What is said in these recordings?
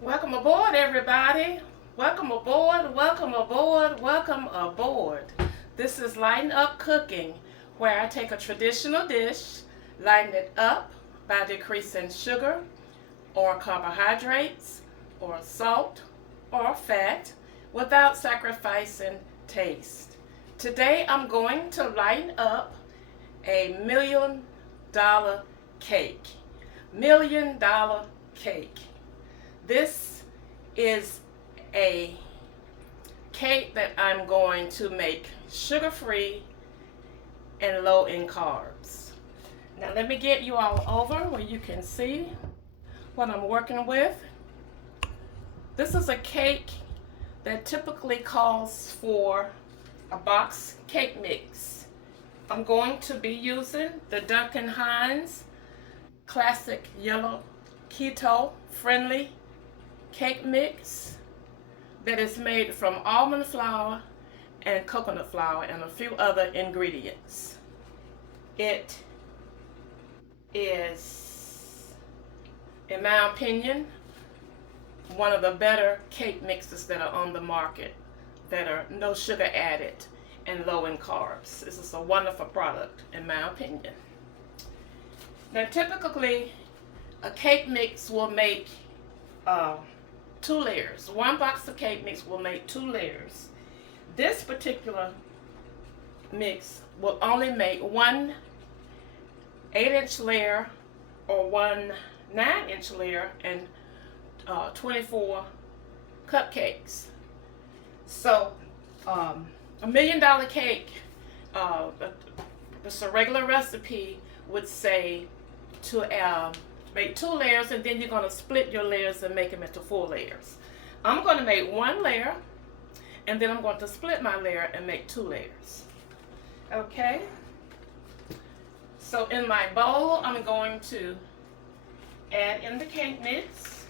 Welcome aboard, everybody. Welcome aboard, welcome aboard, welcome aboard. This is Lighten Up Cooking, where I take a traditional dish, lighten it up by decreasing sugar or carbohydrates or salt or fat without sacrificing taste. Today I'm going to lighten up $1 million cake. $1 million cake. This is a cake that I'm going to make sugar-free and low in carbs. Now let me get you all over where you can see what I'm working with. This is a cake that typically calls for a box cake mix. I'm going to be using the Duncan Hines Classic Yellow Keto Friendly cake mix that is made from almond flour and coconut flour and a few other ingredients. It is, in my opinion, one of the better cake mixes that are on the market that are no sugar added and low in carbs. This is a wonderful product, in my opinion. Now, typically, a cake mix will make 2 layers. One box of cake mix will make 2 layers. This particular mix will only make one 8-inch layer or one 9-inch layer and 24 cupcakes. So $1 million cake, it's a regular recipe would say to make 2 layers, and then you're going to split your layers and make them into 4 layers. I'm going to make 1 layer, and then I'm going to split my layer and make 2 layers. Okay? So in my bowl, I'm going to add in the cake mix.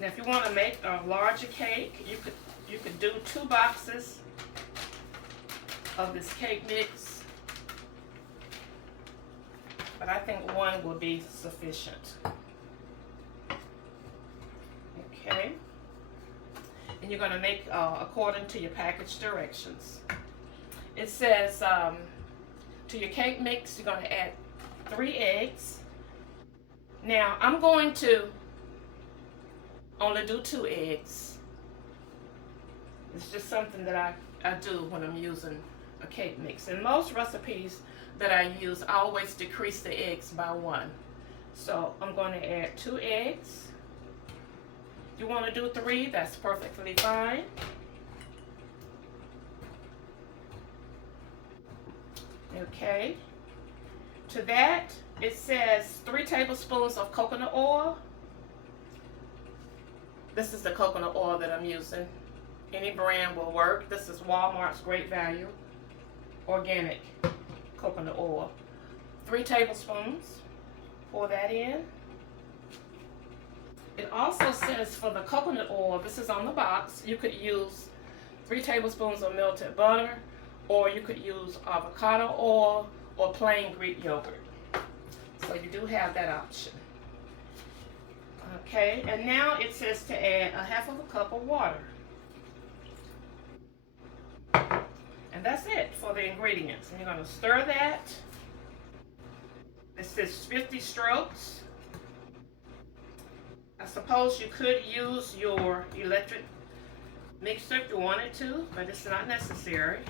Now if you want to make a larger cake, you could do 2 boxes of this cake mix. But I think 1 will be sufficient. Okay. And you're going to make according to your package directions. It says to your cake mix, you're going to add 3 eggs. Now, I'm going to only do 2 eggs. It's just something that I do when I'm using a cake mix. In most recipes that I use, I always decrease the eggs by 1. So I'm going to add 2 eggs. If you want to do 3, that's perfectly fine. Okay. To that, it says 3 tablespoons of coconut oil. This is the coconut oil that I'm using. Any brand will work. This is Walmart's Great Value Organic Coconut Oil. 3 tablespoons. Pour that in. It also says for the coconut oil, this is on the box, you could use 3 tablespoons of melted butter, or you could use avocado oil or plain Greek yogurt. So you do have that option. Okay, and now it says to add 1/2 cup of water. And that's it for the ingredients. And you're going to stir that. It says 50 strokes. I suppose you could use your electric mixer if you wanted to, but it's not necessary.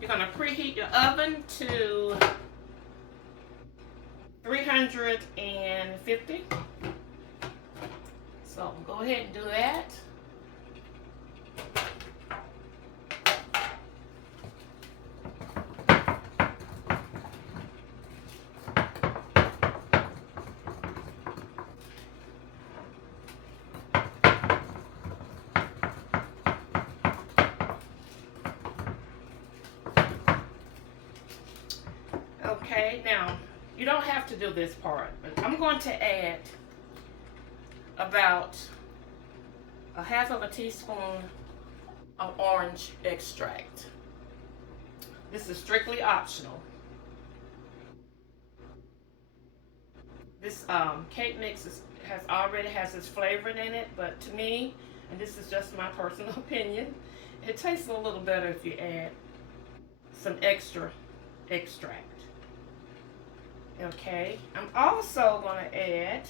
You're going to preheat your oven to 350. So go ahead and do that. Okay, now you don't have to do this part, but I'm going to add about 1/2 teaspoon of orange extract. This is strictly optional. This cake mix already has its flavor in it, but to me, and this is just my personal opinion, it tastes a little better if you add some extra extract. Okay, I'm also going to add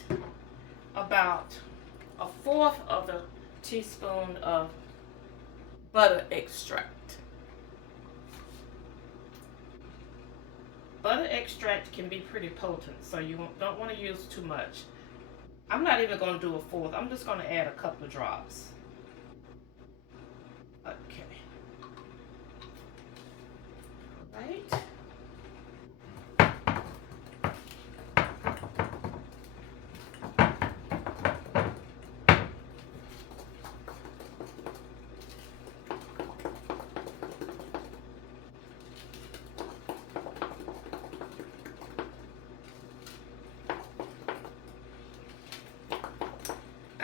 about 1/4 of a teaspoon of butter extract. Butter extract can be pretty potent, so you don't want to use too much. I'm not even going to do 1/4. I'm just going to add a couple of drops. Okay. All right.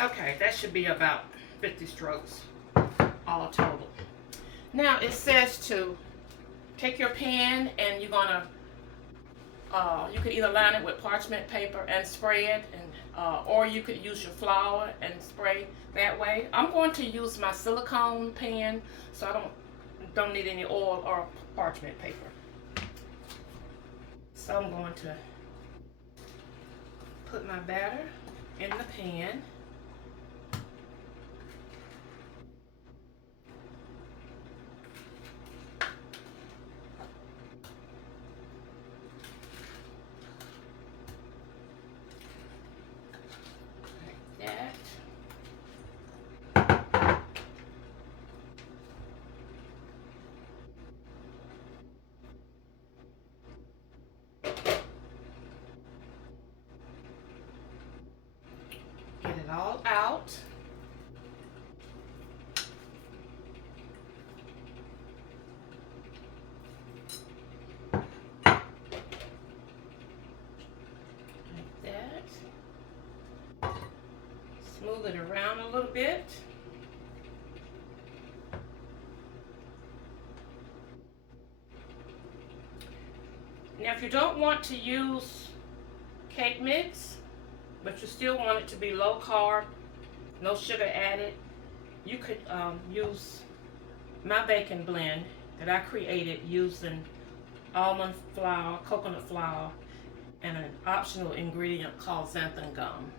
Okay, that should be about 50 strokes all total. Now it says to take your pan and you're gonna, you could either line it with parchment paper and spray it, and or you could use your flour and spray that way. I'm going to use my silicone pan, so I don't need any oil or parchment paper. So I'm going to put my batter in the pan. Get it all out. Like that. Smooth it around a little bit. Now if you don't want to use cake mix, but you still want it to be low carb, no sugar added, you could use my baking blend that I created using almond flour, coconut flour, and an optional ingredient called xanthan gum.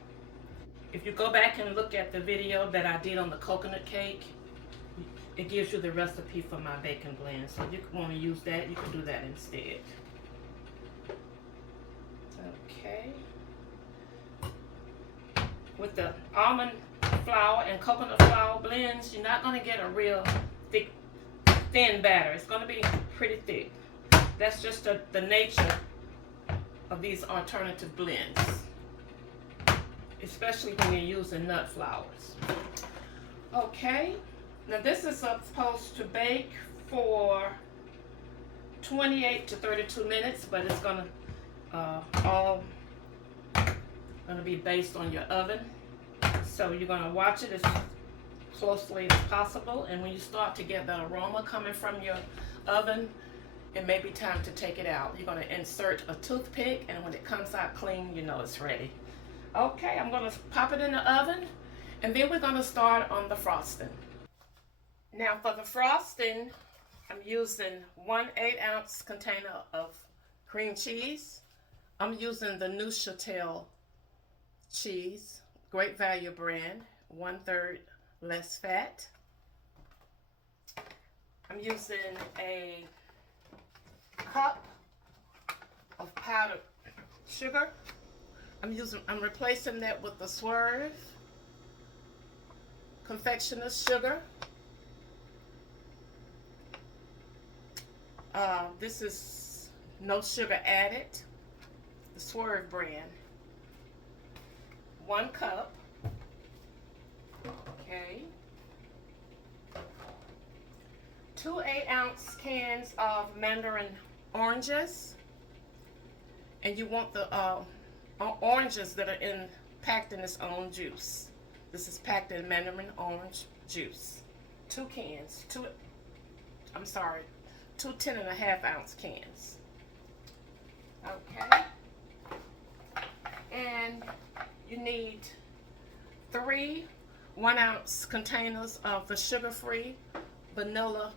If you go back and look at the video that I did on the coconut cake, it gives you the recipe for my baking blend. So if you want to use that, you can do that instead. Okay. With the almond flour and coconut flour blends, you're not going to get a real thick, thin batter. It's going to be pretty thick. That's just the nature of these alternative blends, especially when you're using nut flours. Okay, now this is supposed to bake for 28 to 32 minutes, but it's going to all going to be based on your oven. So you're going to watch it as closely as possible, and when you start to get the aroma coming from your oven, it may be time to take it out. You're going to insert a toothpick, and when it comes out clean, you know it's ready. Okay, I'm going to pop it in the oven, and then we're going to start on the frosting. Now for the frosting, I'm using 1 8-ounce container of cream cheese. I'm using the Neuchâtel cheese, Great Value brand, 1/3 less fat. I'm using a cup of powdered sugar. I'm replacing that with the Swerve confectioner's sugar. This is no sugar added, the Swerve brand. 1 cup. Okay. 2 8-ounce cans of mandarin oranges, and you want the oranges that are packed in its own juice. This is packed in mandarin orange juice. 2 cans, I'm sorry, 2 10.5-ounce cans. Okay. And you need 3 1-ounce containers of the sugar-free vanilla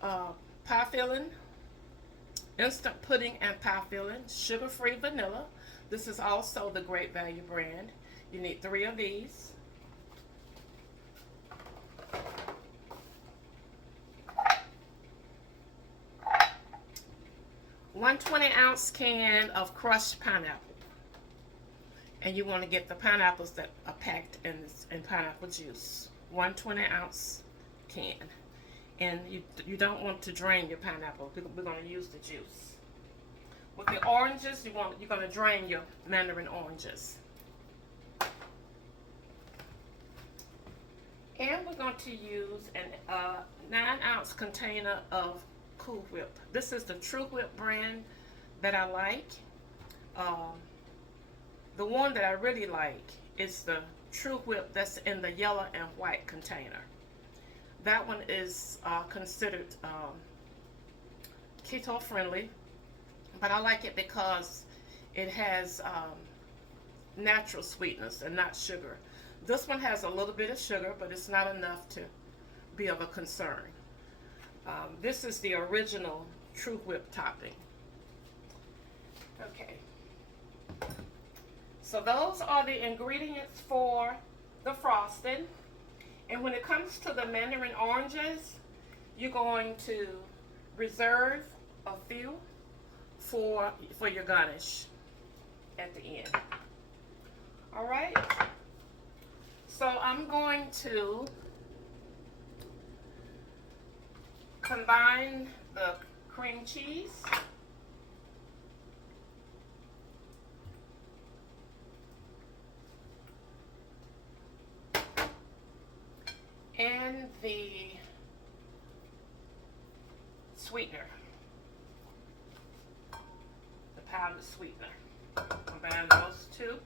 pie filling, instant pudding and pie filling, sugar-free vanilla. This is also the Great Value brand. You need 3 of these. One 20-ounce can of crushed pineapple. And you want to get the pineapples that are packed in pineapple juice. 1 20-ounce can. And you don't want to drain your pineapple. We're going to use the juice. With the oranges, you're going to drain your mandarin oranges. And we're going to use a 9-ounce container of Cool Whip. This is the True Whip brand that I like. The one that I really like is the True Whip that's in the yellow and white container. That one is considered keto friendly, but I like it because it has natural sweetness and not sugar. This one has a little bit of sugar, but it's not enough to be of a concern. This is the original True Whip topping. Okay. So those are the ingredients for the frosting. And when it comes to the mandarin oranges, you're going to reserve a few for your garnish at the end. All right. So I'm going to combine the cream cheese and the sweetener, the powdered sweetener. Combine those two.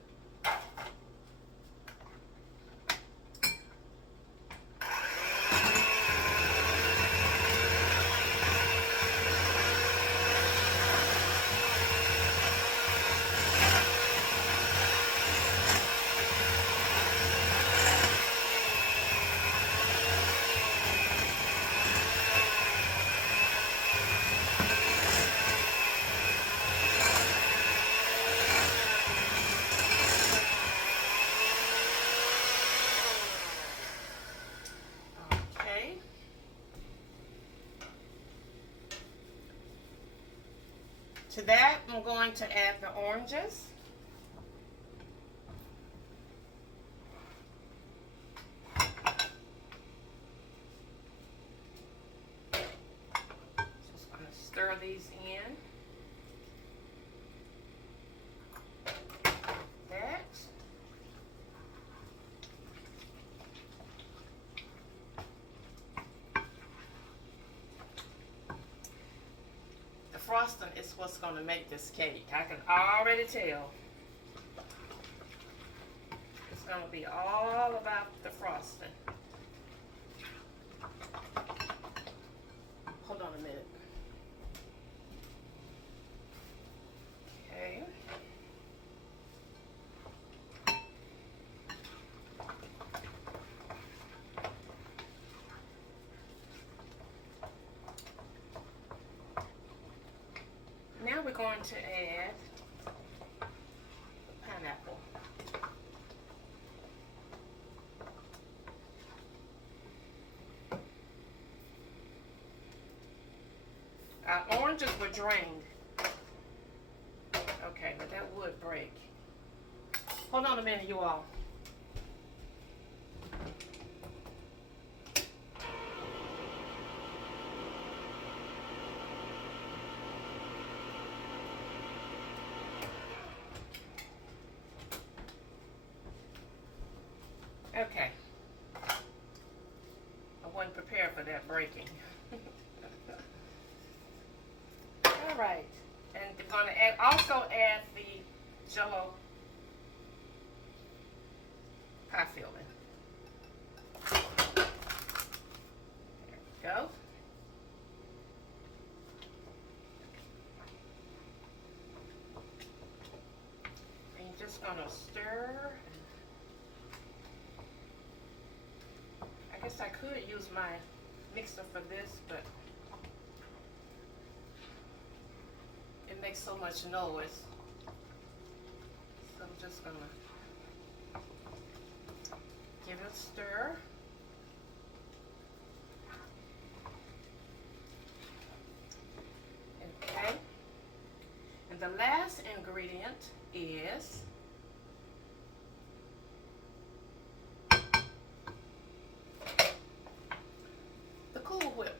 To that, I'm going to add the oranges. Just going to stir these in. That. Frosting is what's going to make this cake. I can already tell. It's going to be all about the frosting. Hold on a minute. Okay. Now we're going to add the pineapple. Our oranges were drained. Okay, but that would break. Hold on a minute, you all. Okay. I wasn't prepared for that breaking. All right. And we're going to also add the Jell-O pie filling. go. And you're just gonna stir. I guess I could use my mixer for this, but it makes so much noise. So I'm just gonna give it a stir. Okay. And the last ingredient is the Cool Whip.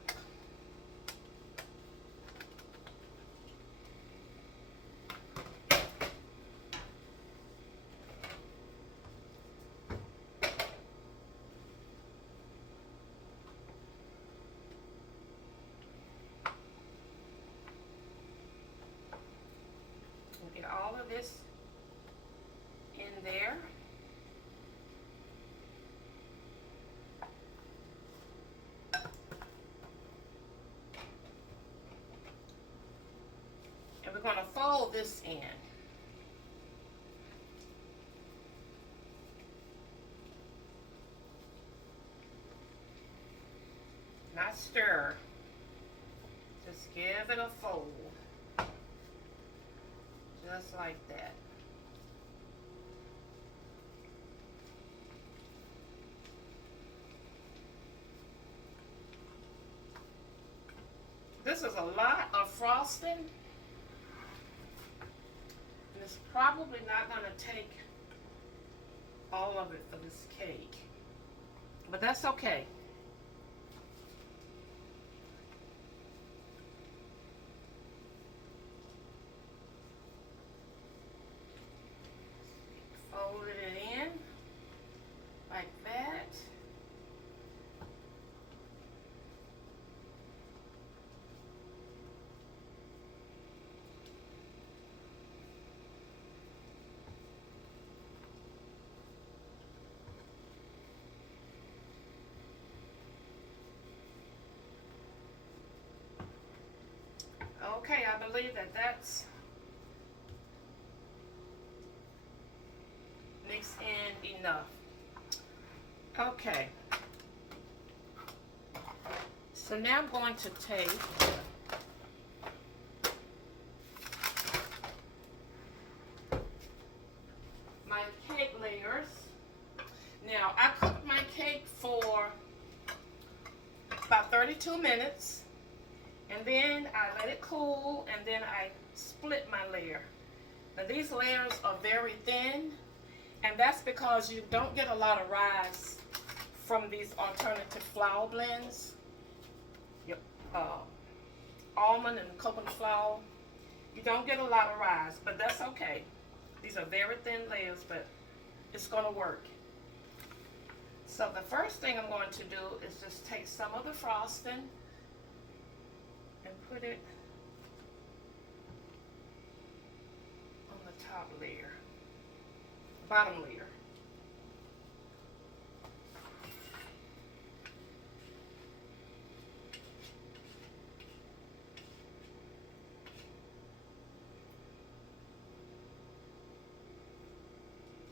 Get all of this in there. And we're going to fold this in. Not stir. Just give it a fold. Just like that. This is a lot of frosting. And it's probably not going to take all of it for this cake. But that's okay. Fold it in like that. Okay, I believe that that's mixed in enough. Okay. So now I'm going to take my cake layers. Now, I cooked my cake for about 32 minutes. And then I let it cool, and then I split my layer. Now these layers are very thin, and that's because you don't get a lot of rise from these alternative flour blends. Yep. Almond and coconut flour. You don't get a lot of rise, but that's okay. These are very thin layers, but it's going to work. So the first thing I'm going to do is just take some of the frosting and put it on the top layer, bottom layer.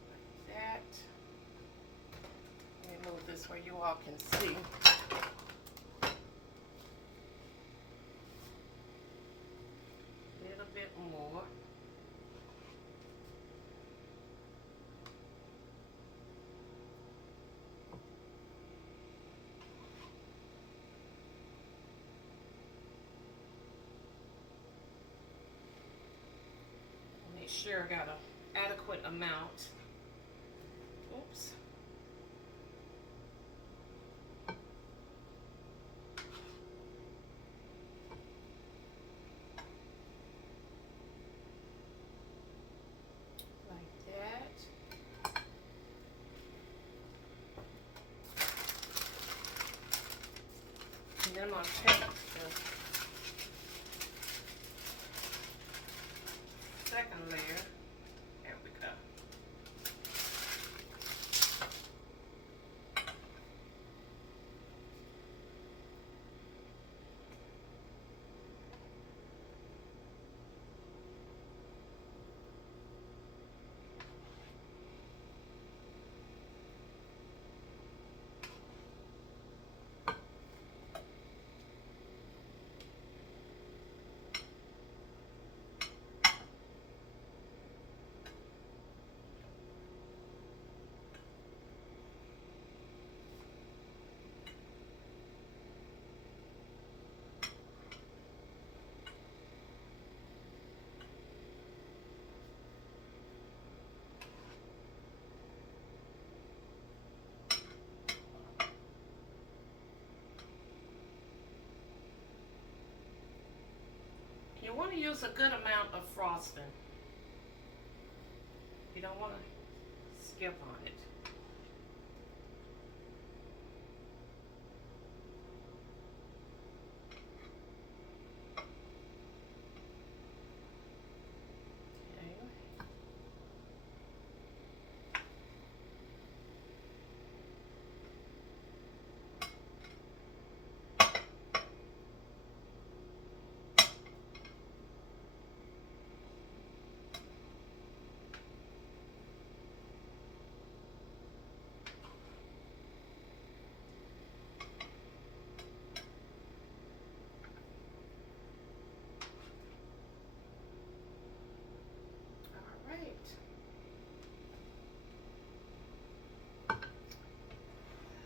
Like that. Let me move this where you all can see. Bit more. Make sure I got an adequate amount. Oops. And then I'm going to take the second layer. There we go. want to use a good amount of frosting. You don't want to skip on it.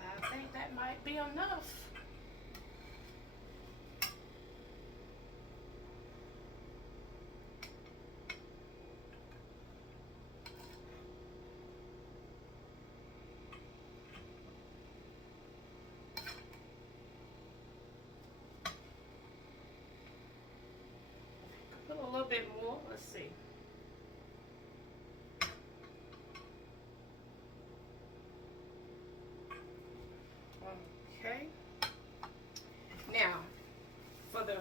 I think that might be enough. Put a little bit more. Let's see. Okay. Now, for the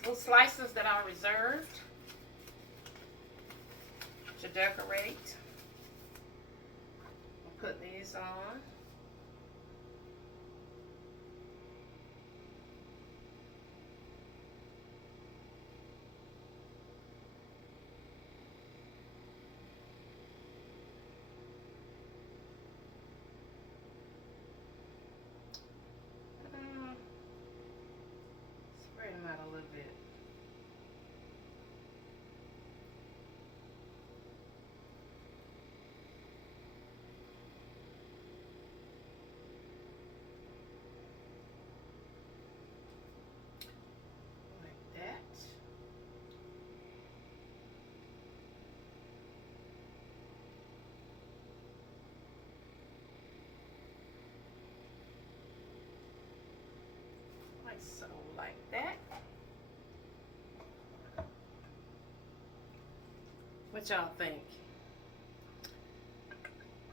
little slices that I reserved to decorate, I'll put these on. Spread them out a little bit. Like that. Like so, like that. What y'all think?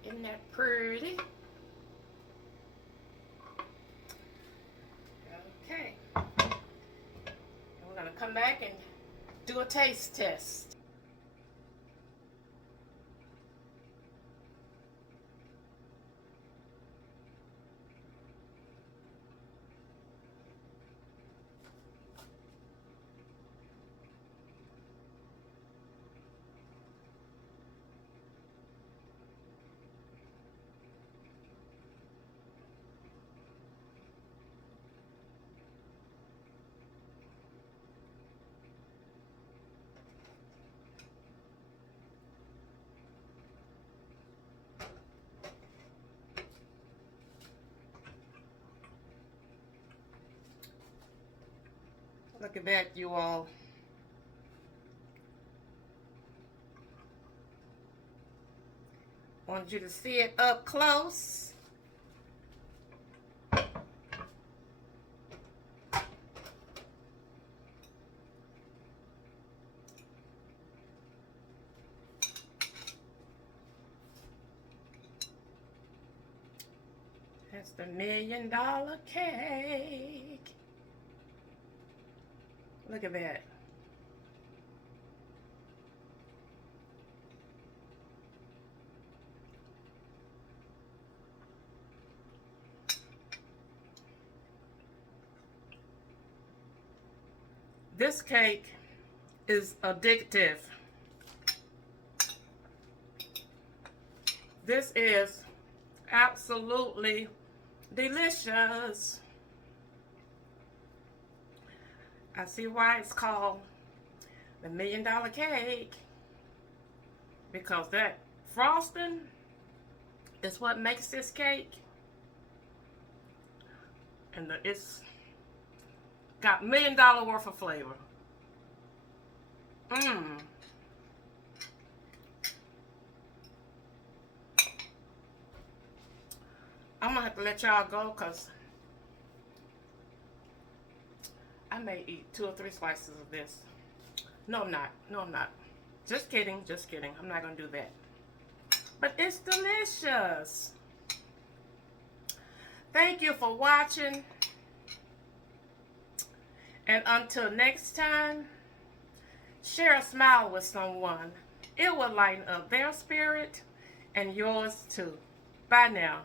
Isn't that pretty? Okay. And we're gonna come back and do a taste test. Look at that, you all. Want you to see it up close. That's the $1 million cake. Look at that. This cake is addictive. This is absolutely delicious. I see why it's called the $1 million cake, because that frosting is what makes this cake, and it's got $1 million worth of flavor. I'm gonna have to let y'all go because I I may eat 2 or 3 slices of this. No, I'm not. No, I'm not. Just kidding. Just kidding. I'm not going to do that. But it's delicious. Thank you for watching. And until next time, share a smile with someone. It will lighten up their spirit and yours too. Bye now.